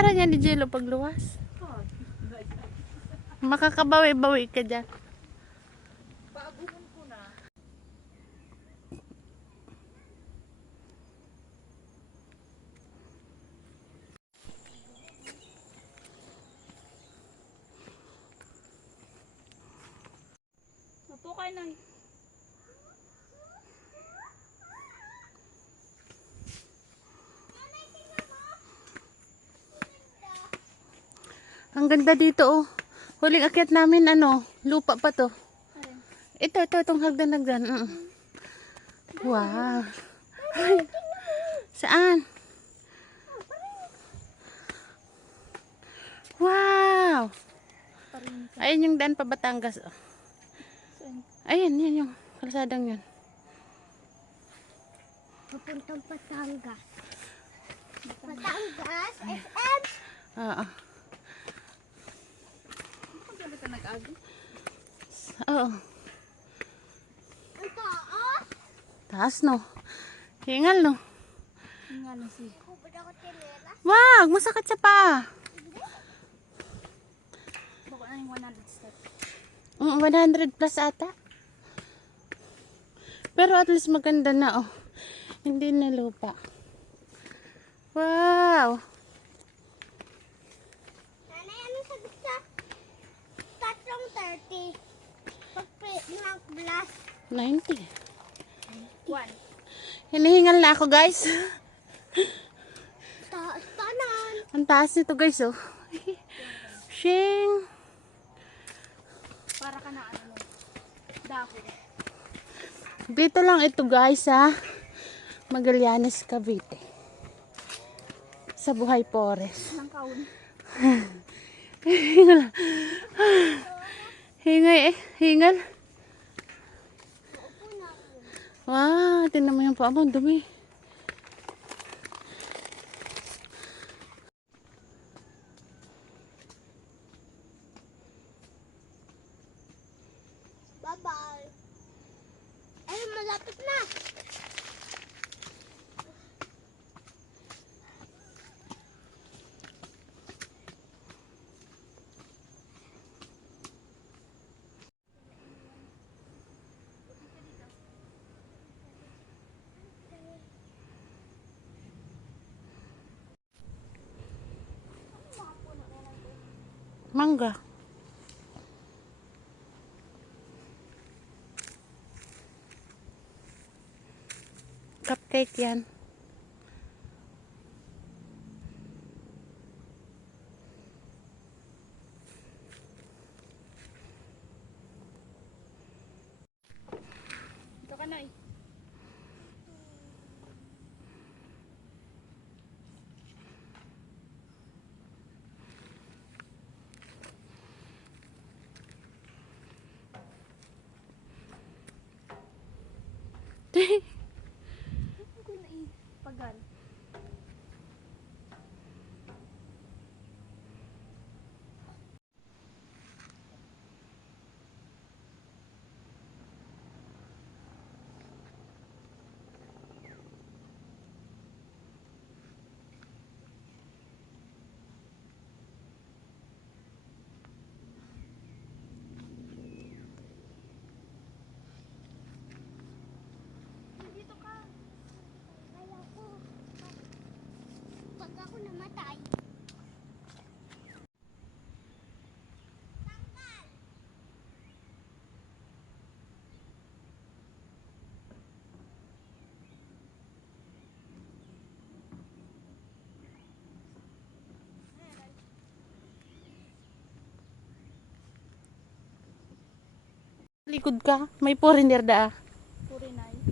babayaran niya ni Jello pag luwas. Makakabawi-bawi ka dyan. Paaguhan ko na. Upo kayo na. Ang ganda dito oh. Huling akyat namin ano, lupa pa to. Itong hagdan-hagdan. Wow. Ay. Saan? Wow. Ayun yung daan pa Batangas. Oh. Ayun, yan yung kalsadang yun. Papuntang Batangas. Batangas, SM. Oo. Pagkabit na nag-agi. Oo. Ang taas. Taas no. Hingal no. Nga na si. Hubad ako tinira. Wag, masakit sa pa. Baka na yung 100 steps. 100 plus ata. Pero at least maganda na oh. Hindi na lupa. Wow. Nanay, ano sagot sa tatlong 30? Pag blast. 90. 1. Hinihingal na ako guys. Taas tanan. Ang taas nito guys oh. Shing. Para ka na ano. Dahon. Dito lang ito guys ha. Magallanes, Cavite. Sa Buhay Forest. Nang kaun. Hingay eh. Hingal. Upo na ako. Wow. Tingnan mo yung paa mo. Dumi. Bye-bye. Ay, malapit na. Mangga. Cupcake yan. Ito ka na eh. Ako na eh. Pagal. Dito ka. Kaya ko. Pag ako namatay. Tanggal. Likod ka. May foreigner da. Puri na eh.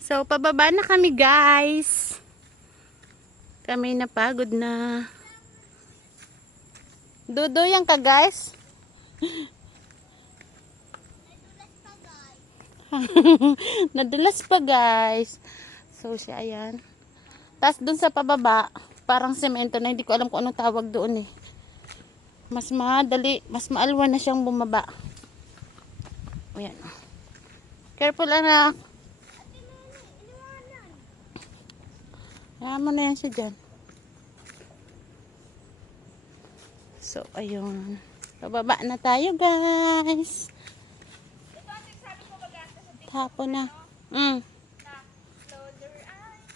So, pababa na kami guys. Kami napagod na. Dudoyan ka guys. Nadulas pa guys. So, siya ayan. Tapos dun sa pababa, parang semento na. Hindi ko alam kung anong tawag doon eh. Mas madali, mas maalwan na siyang bumaba. O yan. Careful anak. Hayaan mo na yan siya dyan. So, ayun. Pababa na tayo, guys. Ito ang sabi ko maganda sa TikTok. Hapon na. Na close your eyes,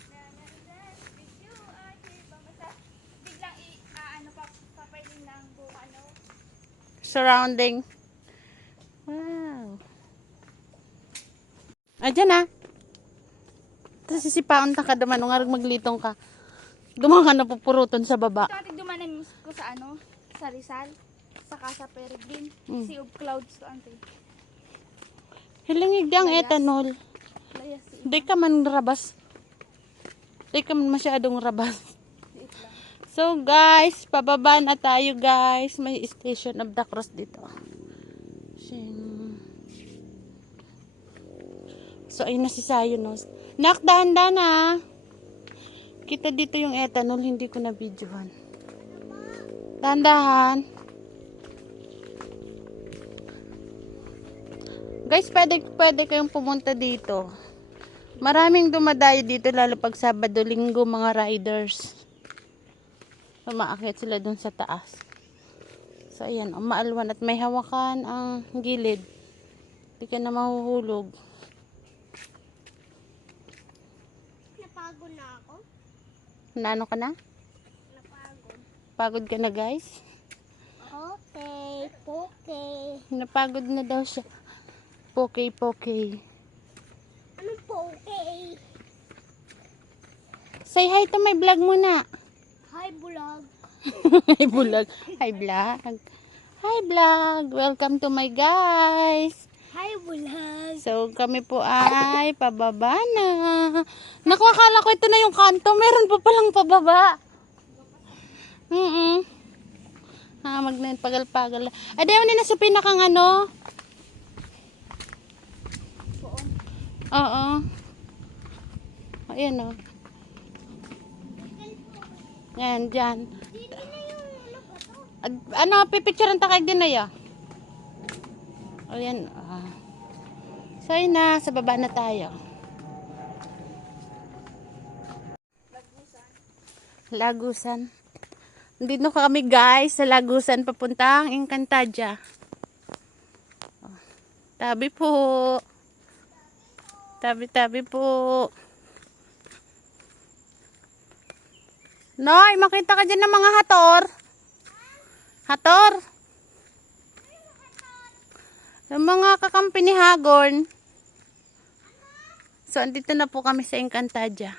with you are here. Basta biglang papailin ng buong Surrounding. Wow. Ayan na. Tapos sisipaon ta ka duman. Nung arag maglitong ka. Duman ka na pupuruton sa baba. Ito ating dumanan ko sa sa Rizal. Saka sa Peregrine. Mm. Sea of Clouds to ante. Hilingig ang Layas. ethanol. Layas si Di ka man rabas. Di ka man masyadong rabas. Liit lang. So guys, pababa na tayo guys. May Station of the Cross dito. So ayun na si Sayo no. Nak, dahan-dahan na. Kita dito yung ethanol, hindi ko na videohan. Dahan-dahan. Guys, pwede kayong pumunta dito. Maraming dumadayo dito lalo pag Sabado, Linggo mga riders. Umaakyat sila dun sa taas. So ayan, maalwan at may hawakan ang gilid. Hindi ka na mahuhulog. Napagod na ako. Naano ka na? Napagod. Pagod ka na guys? Okay. Napagod na daw siya. Poke. Anong po okay? Say hi to my vlog muna. Hi, bulag. Hi vlog. Hi vlog. Welcome to my guys. Hi, bulag. So kami po ay pababa na. Naku, akala ko ito na yung kanto. Meron pa palang pababa. Magnan pagal-pagal. Ayaw ni na sa pinakang ano. Oo. Ayan o. Yan, dyan. Dito na yung bato. Ano, pipicturean ta kay Dinaya. Ayan. So, ayun na. Sa baba na tayo. Lagusan. Dito kami guys sa Lagusan papuntang Encantadia. Tabi po. Tabi po. Noy, makita ka dyan ng mga hator. Hator. Yung mga kakampi ni Hagorn. So, andito na po kami sa Encantadia.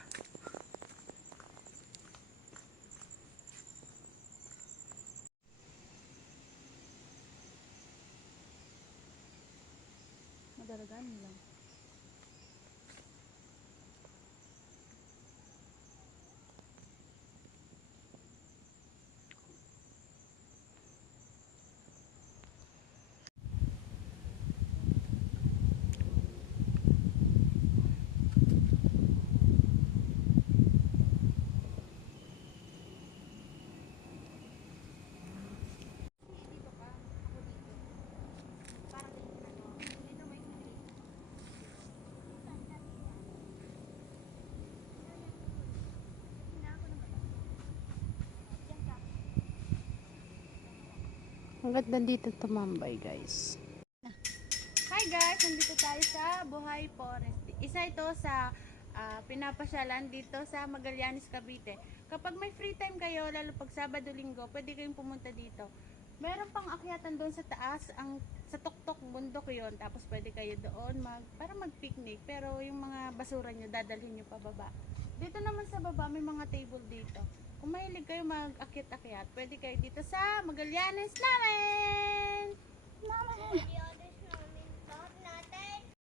Madaragan lang. Ang ganda dito tumambay guys. Hi guys, nandito tayo sa Buhay Forest. Isa ito sa pinapasyalan dito sa Magallanes, Cavite. Kapag may free time kayo, lalo pag Sabado, Linggo, pwede kayong pumunta dito. Meron pang akyatan doon sa taas, sa tuktok bundok yon. Tapos pwede kayo doon para mag-picnic. Pero yung mga basura nyo, dadalhin nyo pababa. Dito naman sa baba, may mga table dito. Kung mahilig kayo mag-akyat-akyat, pwede kayo dito sa Magallanes namin!